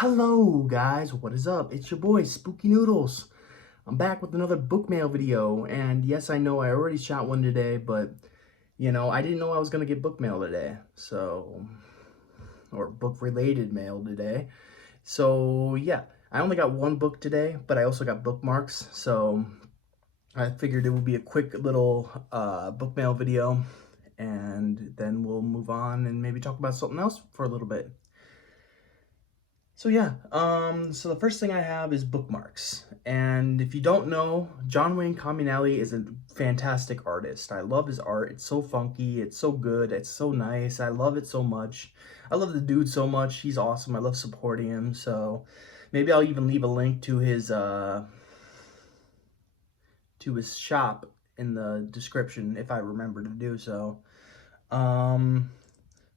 Hello guys, what is up? It's your boy Spooky Noodles. I'm back with another book mail video, and yes, I know I already shot one today, but I didn't know I was gonna get book mail today, or book related mail today. So yeah, I only got one book today, but I also got bookmarks, so I figured it would be a quick little book mail video, and then we'll move on and maybe talk about something else for a little bit. So yeah, so the first thing I have is bookmarks. And if you don't know, John Wayne Cominelli is a fantastic artist. I love his art. It's so funky, it's so good, it's so nice. I love it so much. I love the dude so much. He's awesome. I love supporting him. So maybe I'll even leave a link to his shop in the description if I remember to do so.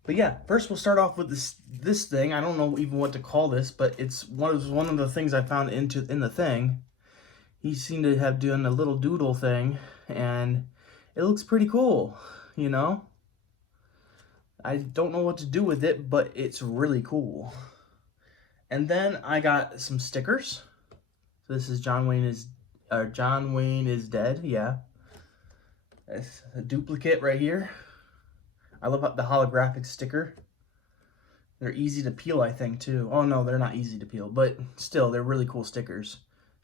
But yeah, first we'll start off with this thing. I don't know even what to call this, but it's one of the things I found in the thing. He seemed to have done a little doodle thing, and it looks pretty cool, you know? I don't know what to do with it, but it's really cool. And then I got some stickers. So this is John Wayne is Dead, yeah. It's a duplicate right here. I love the holographic sticker. They're easy to peel, I think, too. Oh, no, they're not easy to peel, but still, they're really cool stickers.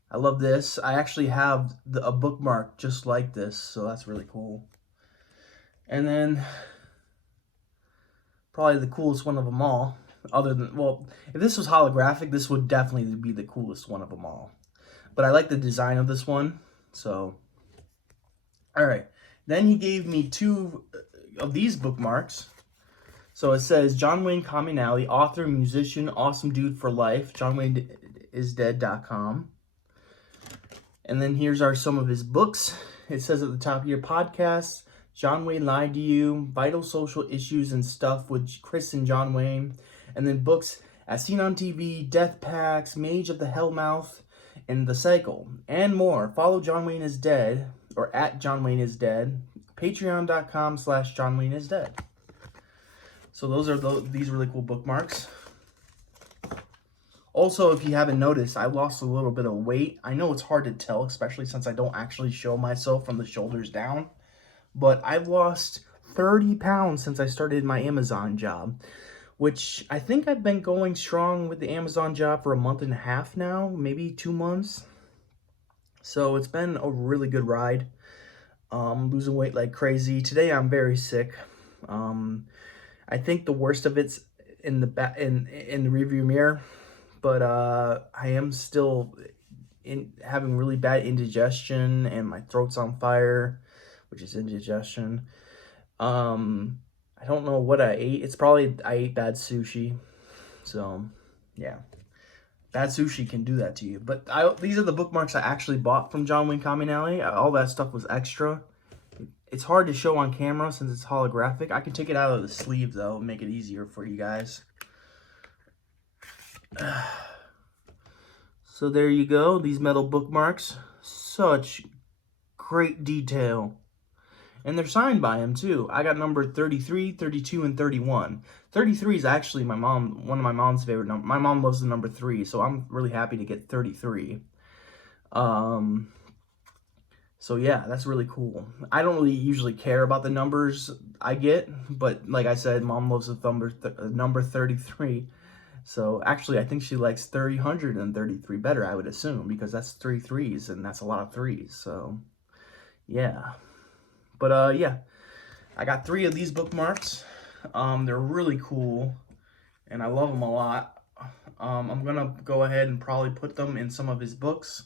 I love this. I actually have a bookmark just like this, so that's really cool. And then, probably the coolest one of them all, well, if this was holographic, this would definitely be the coolest one of them all. But I like the design of this one, so. All right. Then he gave me two of these bookmarks. So it says John Wayne Cominelli, author, musician, awesome dude for life, johnwayneisdead.com. And then here's some of his books. It says at the top here, podcasts, John Wayne Lied to You, Vital Social Issues and Stuff with Chris and John Wayne. And then books, As Seen on TV, Death Packs, Mage of the Hellmouth, and The Cycle, and more. Follow John Wayne is Dead, or at John Wayne is Dead, patreon.com/John Wayne is Dead. So those are these really cool bookmarks. Also, if you haven't noticed, I lost a little bit of weight. I know it's hard to tell, especially since I don't actually show myself from the shoulders down. But I've lost 30 pounds since I started my Amazon job, which I think I've been going strong with the Amazon job for a month and a half now, maybe 2 months. So it's been a really good ride. Losing weight like crazy. Today I'm very sick. I think the worst of it's in the rearview mirror, but I am still having really bad indigestion, and my throat's on fire, which is indigestion. I don't know what I ate. It's probably I ate bad sushi, so yeah. Bad sushi can do that to you. But these are the bookmarks I actually bought from John Wayne Cominelli. All that stuff was extra. It's hard to show on camera since it's holographic. I can take it out of the sleeve, though, and make it easier for you guys. So there you go. These metal bookmarks. Such great detail. And they're signed by him, too. I got number 33, 32, and 31. 33 is actually one of my mom's favorite numbers. My mom loves the number 3, so I'm really happy to get 33. So yeah, that's really cool. I don't really usually care about the numbers I get, but like I said, Mom loves the number 33. So actually, I think she likes 333 better, I would assume, because that's 3 threes, and that's a lot of threes. So yeah. But yeah, I got 3 of these bookmarks. They're really cool, and I love them a lot. I'm gonna go ahead and probably put them in some of his books,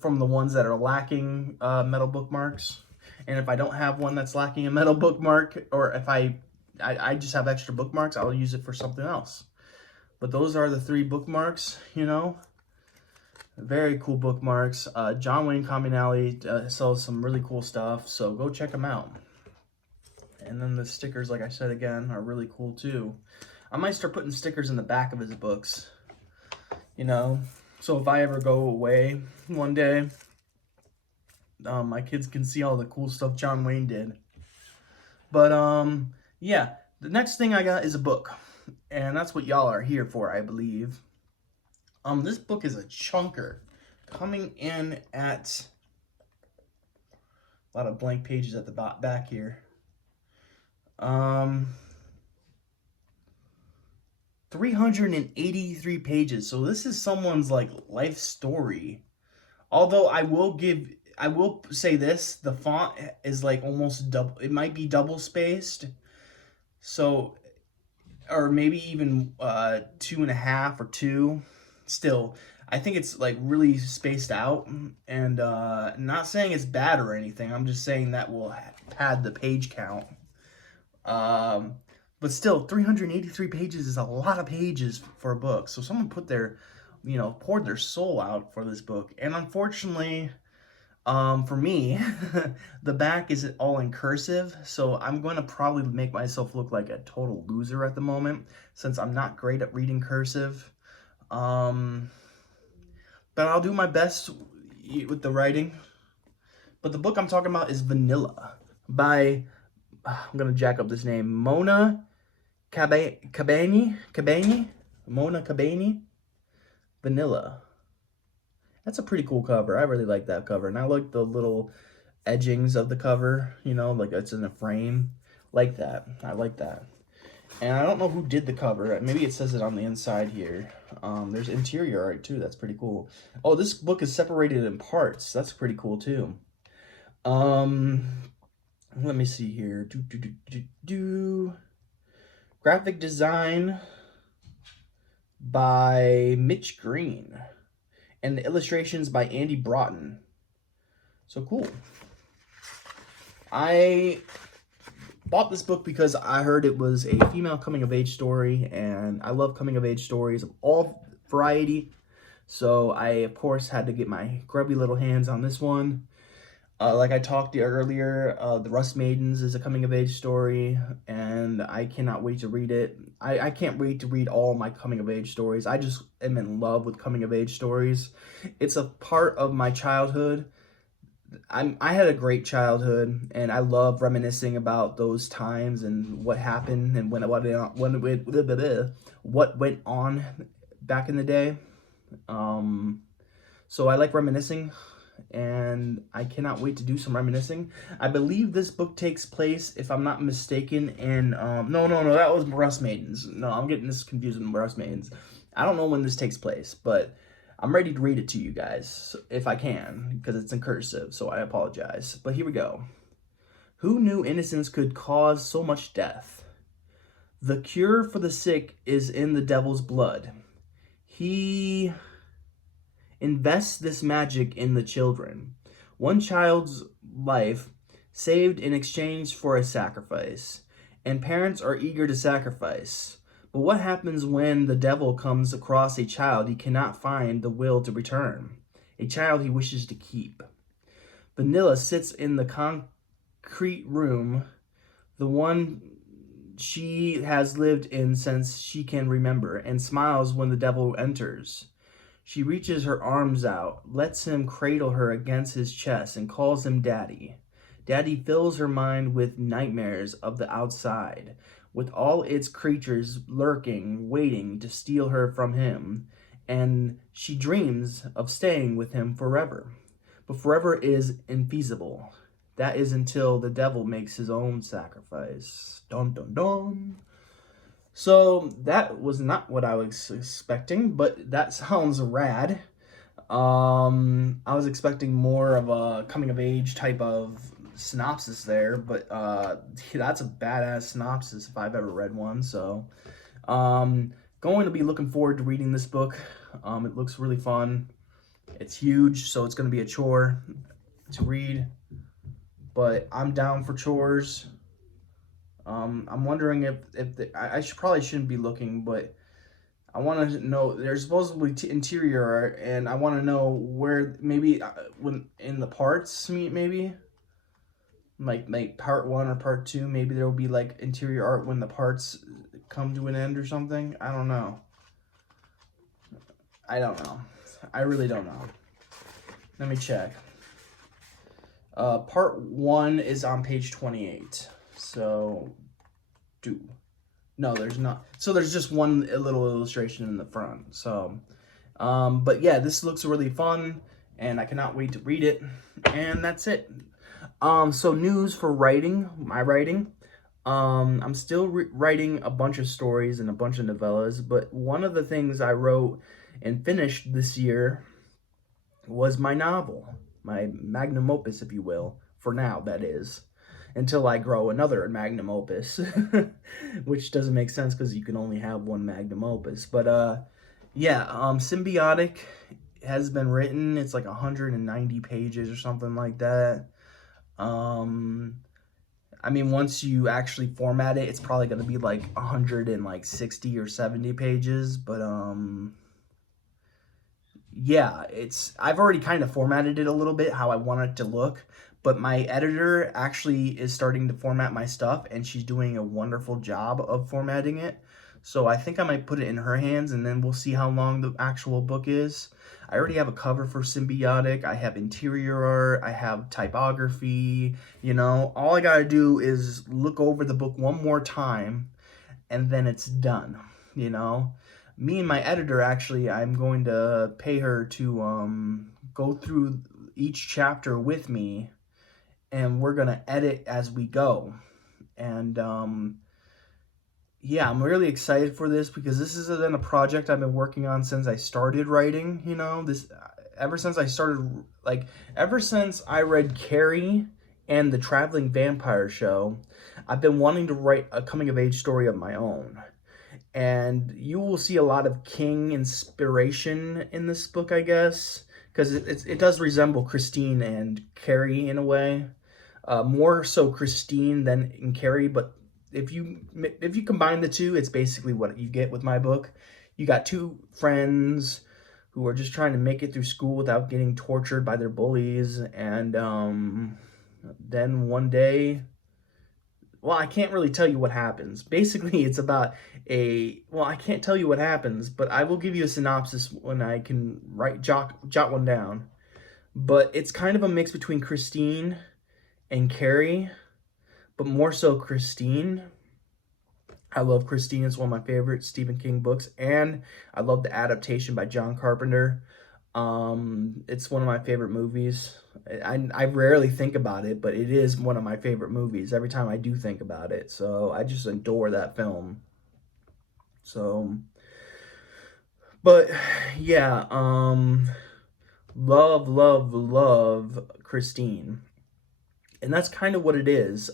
from the ones that are lacking metal bookmarks. And if I don't have one that's lacking a metal bookmark, or if I just have extra bookmarks, I'll use it for something else. But those are the 3 bookmarks, Very cool bookmarks. John Wayne Cominelli sells some really cool stuff, so go check him out. And then the stickers, like I said again, are really cool too. I might start putting stickers in the back of his books, So if I ever go away one day, my kids can see all the cool stuff John Wayne did. But yeah, the next thing I got is a book. And that's what y'all are here for, I believe. This book is a chunker, coming in at a lot of blank pages at the back here. 383 pages. So this is someone's like life story. Although I will say this, the font is like almost double. It might be double spaced. So, or maybe even 2.5 or 2. Still, I think it's like really spaced out. And not saying it's bad or anything. I'm just saying that will pad the page count. But still, 383 pages is a lot of pages for a book. So someone put their, poured their soul out for this book. And unfortunately, for me, the back is all in cursive. So I'm going to probably make myself look like a total loser at the moment, since I'm not great at reading cursive. But I'll do my best with the writing. But the book I'm talking about is Vanilla by, I'm going to jack up this name, Mona Cabani, Mona Cabani, Vanilla. That's a pretty cool cover. I really like that cover. And I like the little edgings of the cover, like it's in a frame. Like that. I like that. And I don't know who did the cover. Maybe it says it on the inside here. There's interior art too. That's pretty cool. Oh, this book is separated in parts. That's pretty cool too. Let me see here. Graphic design by Mitch Green. And the illustrations by Andy Broughton. So cool. I bought this book because I heard it was a female coming-of-age story, and I love coming-of-age stories of all variety. So I, of course, had to get my grubby little hands on this one. Like I talked earlier, The Rust Maidens is a coming-of-age story, and I cannot wait to read it. I can't wait to read all my coming-of-age stories. I just am in love with coming-of-age stories. It's a part of my childhood. I had a great childhood, and I love reminiscing about those times and what happened and what went on back in the day. So I like reminiscing, and I cannot wait to do some reminiscing. I believe this book takes place, if I'm not mistaken, in no, that was Rust Maidens. No, I'm getting this confused with Rust Maidens. I don't know when this takes place, but I'm ready to read it to you guys, if I can, because it's in cursive, so I apologize. But here we go. Who knew innocence could cause so much death? The cure for the sick is in the devil's blood. He invests this magic in the children. One child's life saved in exchange for a sacrifice, and parents are eager to sacrifice. But what happens when the devil comes across a child he cannot find the will to return? A child he wishes to keep. Vanilla sits in the concrete room, the one she has lived in since she can remember, and smiles when the devil enters. She reaches her arms out, lets him cradle her against his chest, and calls him Daddy. Daddy fills her mind with nightmares of the outside, with all its creatures lurking, waiting to steal her from him, and she dreams of staying with him forever. But forever is infeasible. That is until the devil makes his own sacrifice. Dun dun dun. So that was not what I was expecting, but that sounds rad. I was expecting more of a coming of age type of synopsis there, but that's a badass synopsis if I've ever read one. So going to be looking forward to reading this book. It looks really fun. It's huge, so it's going to be a chore to read, but I'm down for chores. I'm wondering if I probably shouldn't be looking, but I want to know, there's supposedly interior art, and I want to know where, maybe when in the parts, maybe like part 1 or part 2, maybe there will be like interior art when the parts come to an end or something. I don't know. I really don't know. Let me check. Part 1 is on page 28. So, no, there's not. So there's just one little illustration in the front. So, But yeah, this looks really fun, and I cannot wait to read it. And that's it. So news for writing, my writing. I'm still writing a bunch of stories and a bunch of novellas, but one of the things I wrote and finished this year was my novel, my magnum opus, if you will, for now, that is, until I grow another magnum opus, which doesn't make sense because you can only have one magnum opus. But yeah, Symbiotic has been written. It's like 190 pages or something like that. Um, I mean, once you actually format it, it's probably going to be like 160 or 70 pages, but yeah, I've already kind of formatted it a little bit how I want it to look, but my editor actually is starting to format my stuff, and she's doing a wonderful job of formatting it. So I think I might put it in her hands, and then we'll see how long the actual book is. I already have a cover for Symbiotic. I have interior art. I have typography. You know, all I gotta do is look over the book one more time, and then it's done, you know. Me and my editor, actually, I'm going to pay her to go through each chapter with me, and we're gonna edit as we go. And yeah, I'm really excited for this because this has been a project I've been working on since I started writing, you know. This ever since I started, like, ever since I read Carrie and the Traveling Vampire Show, I've been wanting to write a coming of age story of my own. And you will see a lot of King inspiration in this book, I guess, because it does resemble Christine and Carrie in a way. More so Christine than in Carrie, but if you combine the two, it's basically what you get with my book. You got two friends who are just trying to make it through school without getting tortured by their bullies, and then one day, well, I can't really tell you what happens. Basically, it's about well, I can't tell you what happens, but I will give you a synopsis when I can jot one down. But it's kind of a mix between Christine and Carrie, but more so Christine. I love Christine. It's one of my favorite Stephen King books, and I love the adaptation by John Carpenter. It's one of my favorite movies. I rarely think about it, but it is one of my favorite movies every time I do think about it. So I just adore that film. So, but yeah, love Christine. And that's kind of what it is.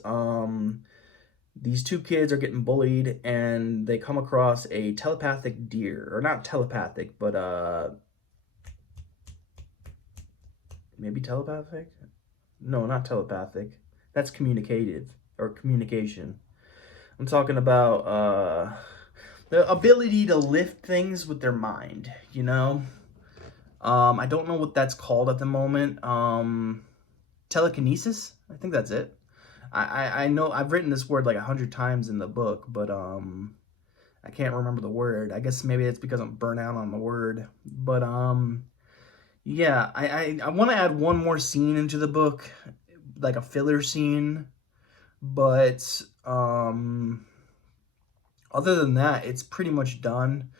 These two kids are getting bullied, and they come across a telepathic deer, or not telepathic, but maybe telepathic? No, not telepathic. That's communicative or communication. I'm talking about the ability to lift things with their mind, you know? I don't know what that's called at the moment. Telekinesis? I think that's it. I know I've written this word like 100 times in the book, but I can't remember the word. I guess maybe it's because I'm burnt out on the word. But yeah, I want to add one more scene into the book, like a filler scene, but other than that, it's pretty much done.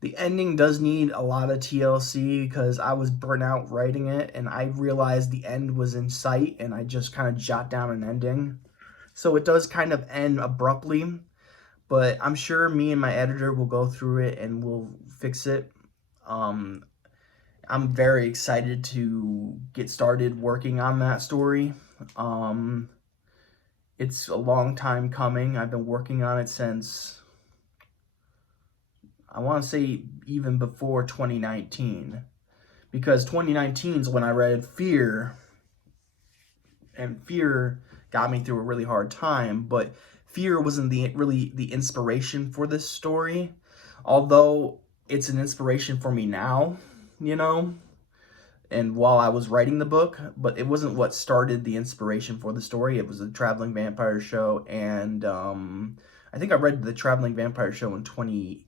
The ending does need a lot of TLC because I was burnt out writing it, and I realized the end was in sight, and I just kind of jot down an ending. So it does kind of end abruptly, but I'm sure me and my editor will go through it and we'll fix it. I'm very excited to get started working on that story. It's a long time coming. I've been working on it since, I want to say, even before 2019, because 2019 is when I read Fear, and Fear got me through a really hard time, but Fear wasn't really the inspiration for this story, although it's an inspiration for me now, you know, and while I was writing the book, but it wasn't what started the inspiration for the story. It was the Traveling Vampire Show, and I think I read the Traveling Vampire Show in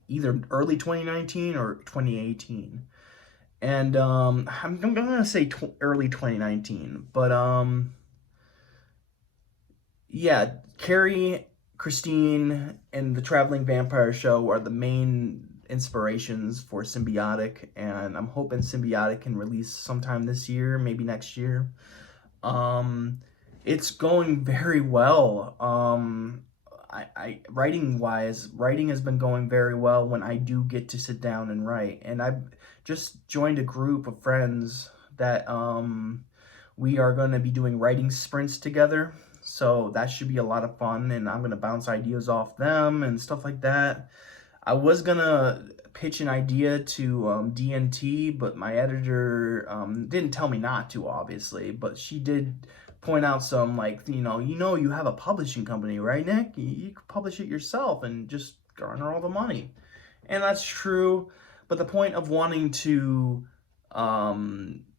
either early 2019 or 2018. And I'm gonna say early 2019, but yeah, Carrie, Christine, and the Traveling Vampire Show are the main inspirations for Symbiotic, and I'm hoping Symbiotic can release sometime this year, maybe next year. Um, it's going very well. Writing wise, writing has been going very well when I do get to sit down and write. And I've just joined a group of friends that we are going to be doing writing sprints together. So that should be a lot of fun, and I'm going to bounce ideas off them and stuff like that. I was gonna pitch an idea to DNT, but my editor didn't tell me not to, obviously. But she did point out some, like, you have a publishing company, right, Nick? You could publish it yourself and just garner all the money. And that's true. But the point of wanting to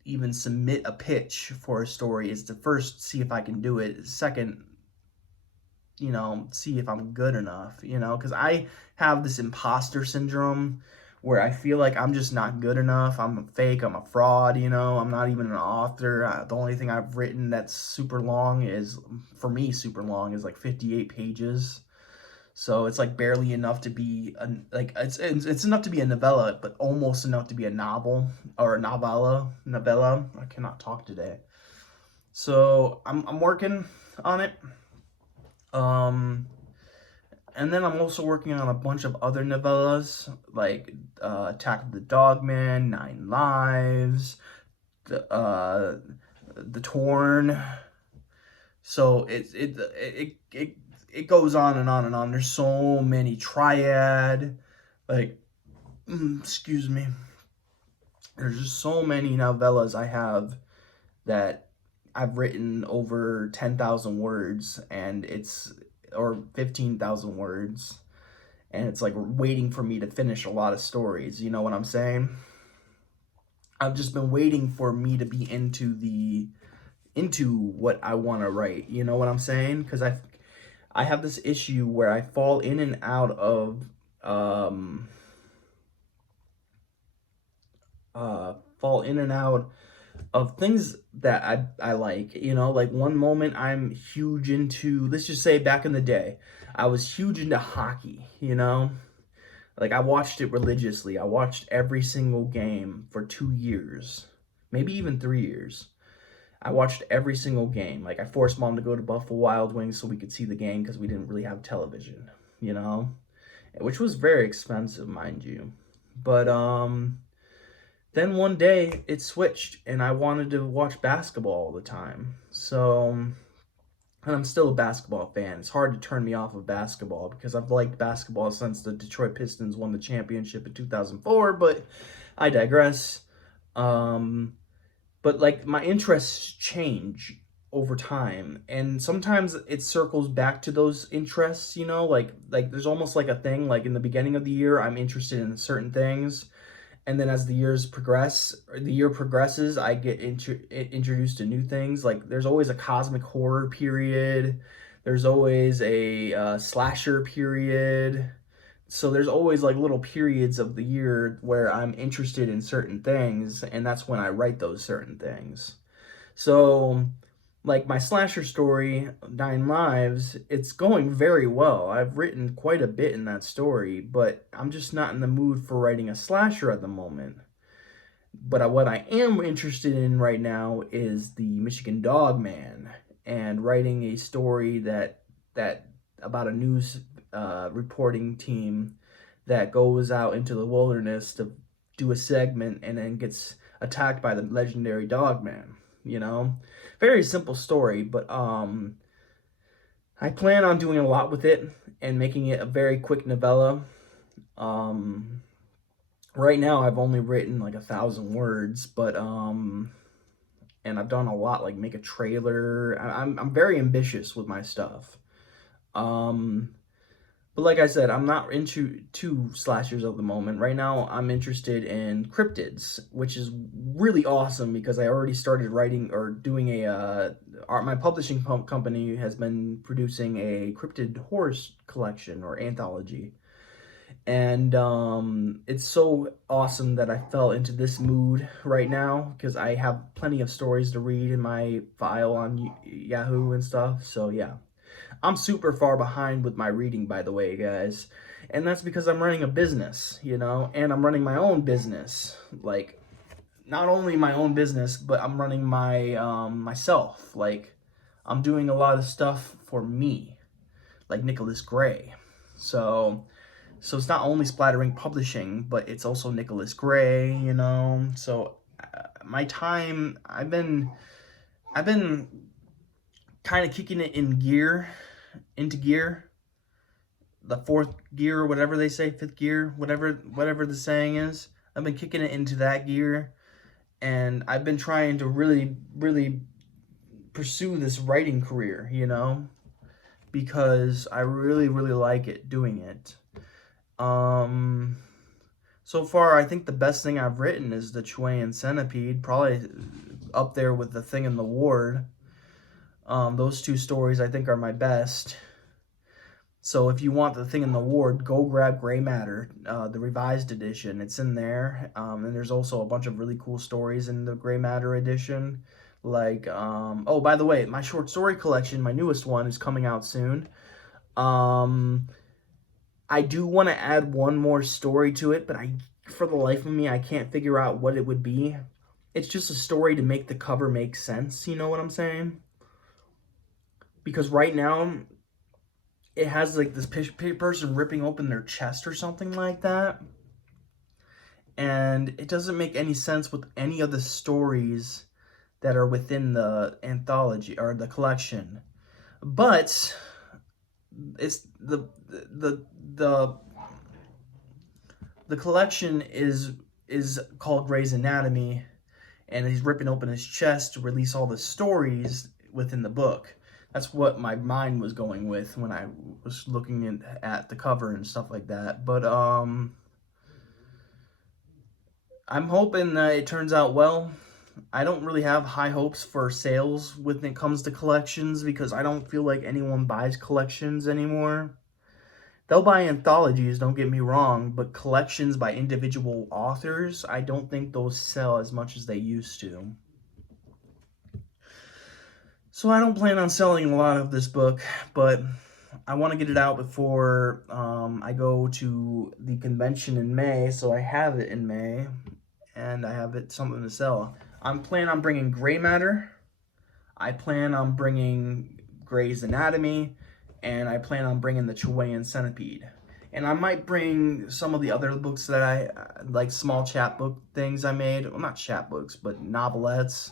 even submit a pitch for a story is to first see if I can do it. Second, see if I'm good enough, because I have this imposter syndrome where I feel like I'm just not good enough. I'm a fake, I'm a fraud, I'm not even an author. The only thing I've written that's super long is, for me, super long is like 58 pages. So it's like barely enough to be it's enough to be a novella, but almost enough to be a novel or a novella. I cannot talk today. So I'm working on it. And then I'm also working on a bunch of other novellas, like Attack of the Dogman, 9 Lives, the Torn. So it goes on and on and on. There's so many. Triad, like, excuse me. There's just so many novellas I have that I've written over 10,000 words, and or 15,000 words, and it's like waiting for me to finish a lot of stories. You know what I'm saying? I've just been waiting for me to be into what I want to write. You know what I'm saying? Because I have this issue where I fall in and out of things that I like, like one moment I'm huge into, let's just say back in the day, I was huge into hockey, like I watched it religiously. I watched every single game for 2 years, maybe even 3 years. I watched every single game. Like I forced mom to go to Buffalo Wild Wings so we could see the game because we didn't really have television, which was very expensive, mind you. But then one day it switched and I wanted to watch basketball all the time. So, and I'm still a basketball fan. It's hard to turn me off of basketball because I've liked basketball since the Detroit Pistons won the championship in 2004, but I digress. But like my interests change over time, and sometimes it circles back to those interests, like there's almost like a thing, like in the beginning of the year I'm interested in certain things, and then as the year progresses, I get introduced to new things. Like there's always a cosmic horror period, there's always a slasher period. So there's always like little periods of the year where I'm interested in certain things, and that's when I write those certain things. So like my slasher story, 9 Lives, it's going very well. I've written quite a bit in that story, but I'm just not in the mood for writing a slasher at the moment. But what I am interested in right now is the Michigan Dog Man, and writing a story that about a news reporting team that goes out into the wilderness to do a segment and then gets attacked by the legendary Dog Man. Very simple story, but I plan on doing a lot with it and making it a very quick novella. Right now I've only written like 1,000 words, but and I've done a lot, like make a trailer. I'm very ambitious with my stuff. But like I said, I'm not into slashers at the moment. Right now, I'm interested in cryptids, which is really awesome because I already started writing or doing my publishing company has been producing a cryptid horror collection or anthology. And it's so awesome that I fell into this mood right now because I have plenty of stories to read in my file on Yahoo and stuff. So yeah. I'm super far behind with my reading, by the way, guys. And that's because I'm running a business, you know, and I'm running my own business. Like, not only my own business, but I'm running my myself. Like, I'm doing a lot of stuff for me, like Nicholas Gray. So it's not only Splattering Publishing, but it's also Nicholas Gray, you know. So my time, I've been kind of kicking it into gear, the fourth gear or whatever they say, fifth gear, whatever the saying is. I've been kicking it into that gear, and I've been trying to really pursue this writing career, you know, because I really like it, doing it. So far, I think the best thing I've written is the Chilean Centipede, probably up there with The Thing in the Ward. Those two stories I think are my best. So if you want The Thing in the Ward, go grab Gray Matter, the revised edition. It's in there. And there's also a bunch of really cool stories in the Gray Matter edition. Like, oh, by the way, my short story collection, my newest one, is coming out soon. I do want to add one more story to it, but for the life of me, I can't figure out what it would be. It's just a story to make the cover make sense, you know what I'm saying? Because right now, it has like this person ripping open their chest or something like that. And it doesn't make any sense with any of the stories that are within the anthology or the collection. But it's the collection is called Grey's Anatomy, and he's ripping open his chest to release all the stories within the book. That's what my mind was going with when I was looking at the cover and stuff like that. But I'm hoping that it turns out well. I don't really have high hopes for sales when it comes to collections, because I don't feel like anyone buys collections anymore. They'll buy anthologies, don't get me wrong, but collections by individual authors, I don't think those sell as much as they used to. So I don't plan on selling a lot of this book, but I want to get it out before I go to the convention in May, so I have it in May, and I have it something to sell. I'm planning on bringing Gray Matter, I plan on bringing Grey's Anatomy, and I plan on bringing the Chilean Centipede. And I might bring some of the other books that I, like small chapbook things I made. Well, not chapbooks, but novelettes.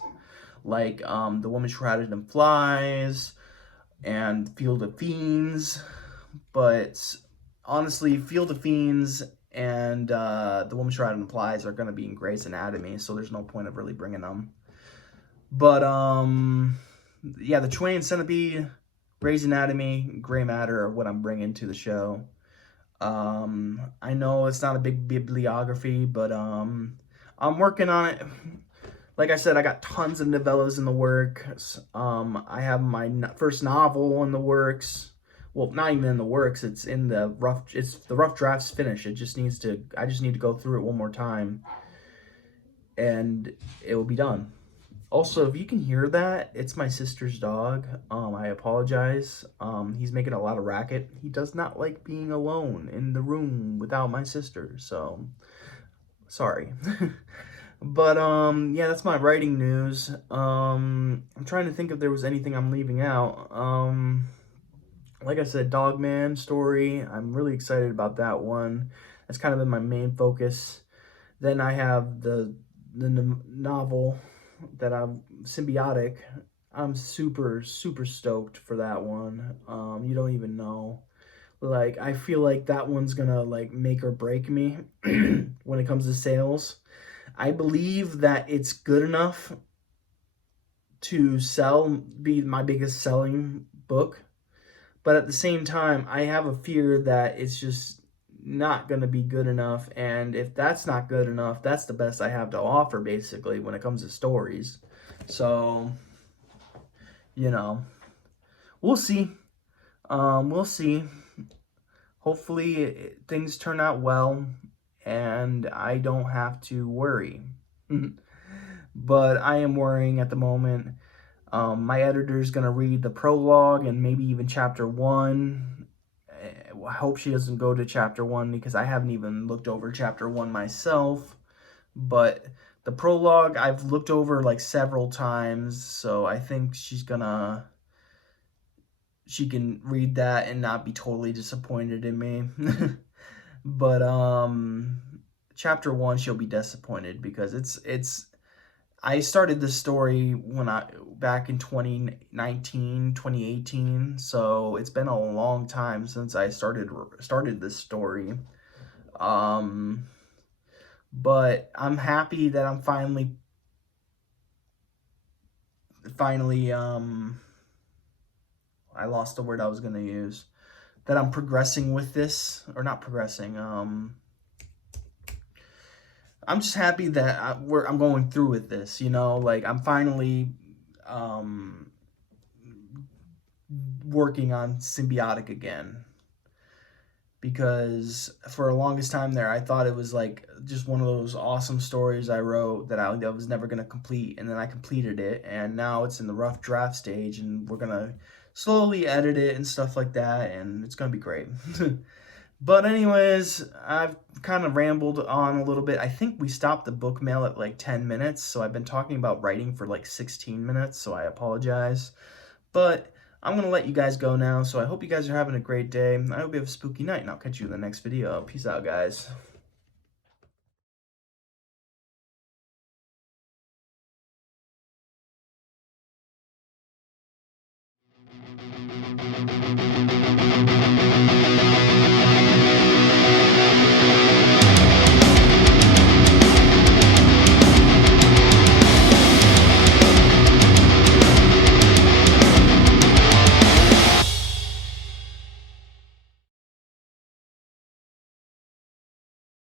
Like The Woman Shrouded in Flies and Field of Fiends. But honestly, Field of Fiends and The Woman Shrouded in Flies are going to be in Grey's Anatomy, so there's no point of really bringing them. But, yeah, the Chilean Centipede, Grey's Anatomy, Gray Matter are what I'm bringing to the show. I know it's not a big bibliography, but I'm working on it. Like I said, I got tons of novellas in the works. I have my first novel in the works. Well, not even in the works. It's in the rough. It's the rough draft's finished. It just needs to. I just need to go through it one more time, and it will be done. Also, if you can hear that, it's my sister's dog. I apologize. He's making a lot of racket. He does not like being alone in the room without my sister, so sorry. But, yeah, that's my writing news. I'm trying to think if there was anything I'm leaving out. Like I said, Dogman story. I'm really excited about that one. That's kind of been my main focus. Then I have the novel that I'm Symbiotic. I'm super stoked for that one. You don't even know. Like, I feel like that one's gonna like make or break me when it comes to sales. I believe that it's good enough to be my biggest selling book, but at the same time, I have a fear that it's just not going to be good enough, and if that's not good enough, that's the best I have to offer, basically, when it comes to stories. So, you know, we'll see. We'll see. Hopefully, things turn out well, and I don't have to worry. But I am worrying at the moment. My editor's gonna read the prologue and maybe even chapter 1. I hope she doesn't go to chapter 1 because I haven't even looked over chapter 1 myself. But the prologue I've looked over like several times, so I think she can read that and not be totally disappointed in me. But chapter 1 she'll be disappointed because it's I started this story back in 2019, 2018, so it's been a long time since I started this story. But I'm happy that I'm finally I lost the word I was going to use. That I'm progressing with this, or not progressing. I'm just happy that I'm going through with this, like I'm finally working on Symbiotic again, because for the longest time there I thought it was like just one of those awesome stories I wrote that I was never going to complete, and then I completed it, and now it's in the rough draft stage, and we're going to slowly edit it and stuff like that, and it's going to be great. But anyways, I've kind of rambled on a little bit. I think we stopped the book mail at like 10 minutes, so I've been talking about writing for like 16 minutes, so I apologize. But I'm going to let you guys go now, so I hope you guys are having a great day. I hope you have a spooky night, and I'll catch you in the next video. Peace out, guys.